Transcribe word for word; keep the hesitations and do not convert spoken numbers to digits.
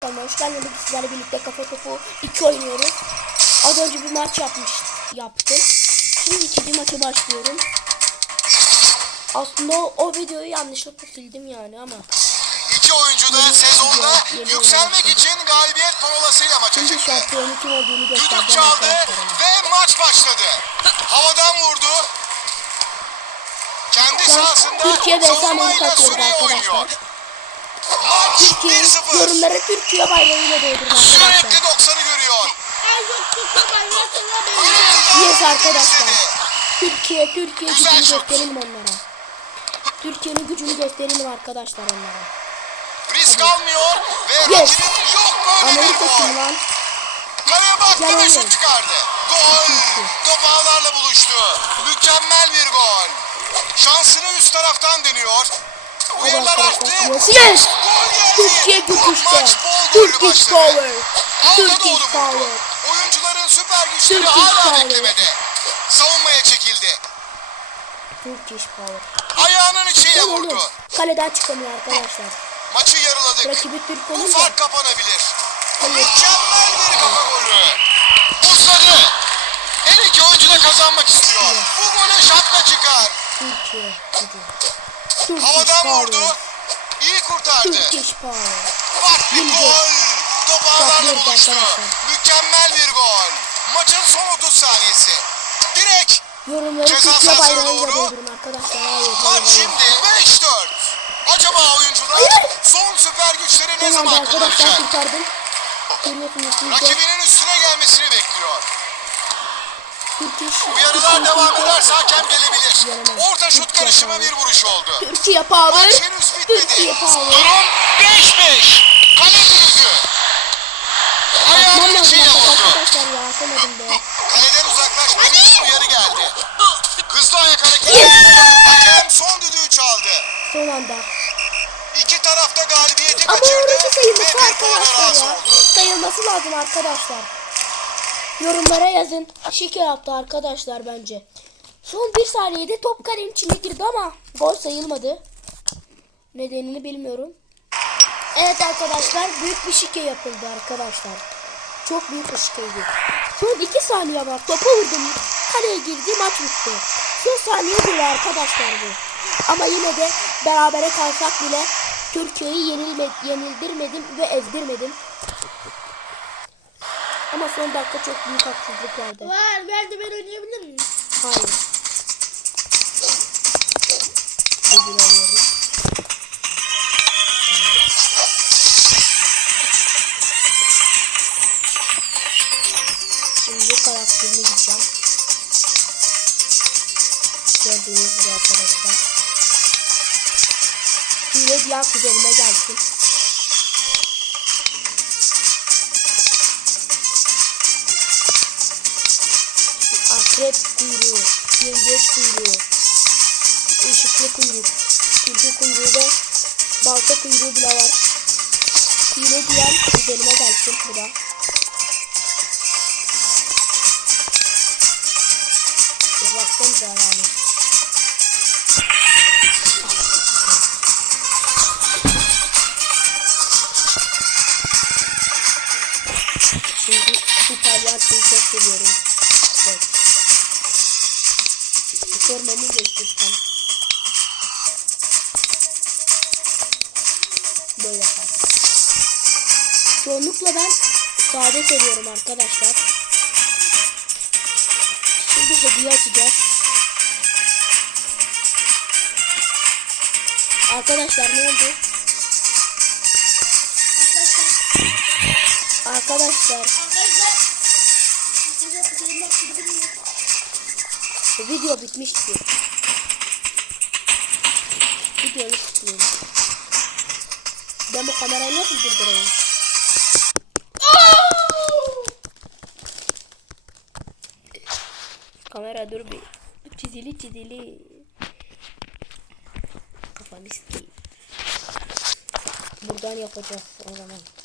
Tamam, hoş geldiniz. Sizlerle birlikte kafa topu iki oynuyoruz. Az önce bir maç yapmış yaptım. Şimdi ikinci maça başlıyorum. Aslında o, o videoyu yanlışlıkla sildim yani ama. İki oyuncu da sezonda yükselmek için galibiyet parolasıyla maça Şimdi çıktı. şampiyonun kim olduğunu Düdük gösterdim. çaldı ve maç başladı. Havadan vurdu. Kendi sahasında Türkiye ve savunmayla Amerika süreyi oynuyor. arkadaşlar. Maç Türkiye bir sıfır. yorumlara Türkiye bayrağıyla doldurun arkadaşlar. Sürekli doksanı görüyor. Yes arkadaşlar. Türkiye, Türkiye Güzel gücünü şut. gösterelim onlara. Türkiye'nin gücünü gösterelim arkadaşlar onlara. Risk almıyor ve Yes. rakibin yok böyle bir Amerika kim gol. lan? Kaleye baktı Gel ve oğlum. şut çıkardı. Gol. Top ağlarla buluştu. Mükemmel bir gol. Şansını üst taraftan deniyor. Hadi Uyarılar arttı. arkadaşlar. Yes, yes. Gol geldi. Türkiye gücü işte. Maç bol gollü Turkish başladı. power. Alta Turkish doğru vurdu. power. Oyuncuların süper güçleri Turkish hala power. beklemede. Savunmaya çekildi. Turkish power. Ayağının içiyle Gel oğlum. vurdu. Kaleden çıkamıyor arkadaşlar. Maçı yarıladık. Rakibi Türk Bu olunca. fark kapanabilir. Hayır. Mükemmel bir kafa golü. Buzladı. Her iki oyuncu da kazanmak istiyor. Bu gole şapka çıkar. Türkiye gücü. Turkish Havadan power. vurdu. İyi kurtardı. Turkish power. Bak bir Yine gol. Top ağlarla Saplıyoruz buluştu. arkadaşlar. Mükemmel bir gol. Maçın son otuz saniyesi. Direkt. Yorumları Ceza Türkiye sahasına bayrağıyla doğru. doldurun arkadaşlar. Hayır, hayır, Maç hayır. şimdi beş dört. Acaba oyuncular Hayır. son süper güçleri ne Tamam zaman arkadaşlar, kullanacak? kurtardım. Görüyorsunuz siz de. Rakibinin üstüne gelmesini bekliyor. Turkish. Uyarılar Türkiye, devam Türkiye. ederse hakem gelebilir. Gelemez. Orta şut Türkiye karışımı power. bir vuruş oldu. Türkiye power. Maç henüz bitmedi. Türkiye power. Durum beş beş. Kale büyüdü. Ayağının Atmam lazım içiyle vurdu. arkadaşlar ya, atamadım be. Kaleden uzaklaşmak için uyarı geldi. Hızlı ayak hareketi. Hakem son düdüğü çaldı. Son anda. İki tarafta galibiyeti Ama kaçırdı orası ve sayılması bir puana arkadaşlar razı ya. oldu. Sayılması lazım arkadaşlar. Yorumlara yazın. Şike yaptı arkadaşlar bence. Son bir saniyede top kalenin içine girdi ama gol sayılmadı. Nedenini bilmiyorum. Evet arkadaşlar, büyük bir şike yapıldı arkadaşlar. Çok büyük bir şikeydi. Son iki saniye var. Topu vurdum. Kaleye girdi, maç bitti. Son saniye bile arkadaşlar bu. Ama yine de berabere kalsak bile Türkiye'yi yenilme, yenildirmedim ve ezdirmedim. Ama son dakika çok büyük haksızlık vardı. Var, ben de ben oynayabilir miyim? Hayır. Ödül alıyoruz. Şimdi karakterine gideceğim. Gördüğünüz gibi arkadaşlar. Hile diğer üzerime gelsin. Akrep kuyruğu, yengeç kuyruğu, ışıklı kuyruk, tilki kuyruğu ve balta kuyruğu bile var. Hile diyen üzerime gelsin bu da. Bir baksanıza yani. Şimdi bu palyaçoyu çok seviyorum. Evet. Formamı göstersem. Böyle yapar. Çoğunlukla ben sade seviyorum arkadaşlar. Şimdi hediye açacağız. Arkadaşlar ne oldu? Arkadaşlar. Arkadaşlar. Arkadaşlar kızım bak gidebilir miyim? Video bitmişti. Videoyu tutuyorum. Ben bu kamerayı nasıl durdurayım? Kamera dur bir. Çizili çizili. Kafanı sikeyim. Buradan yapacağız o zaman.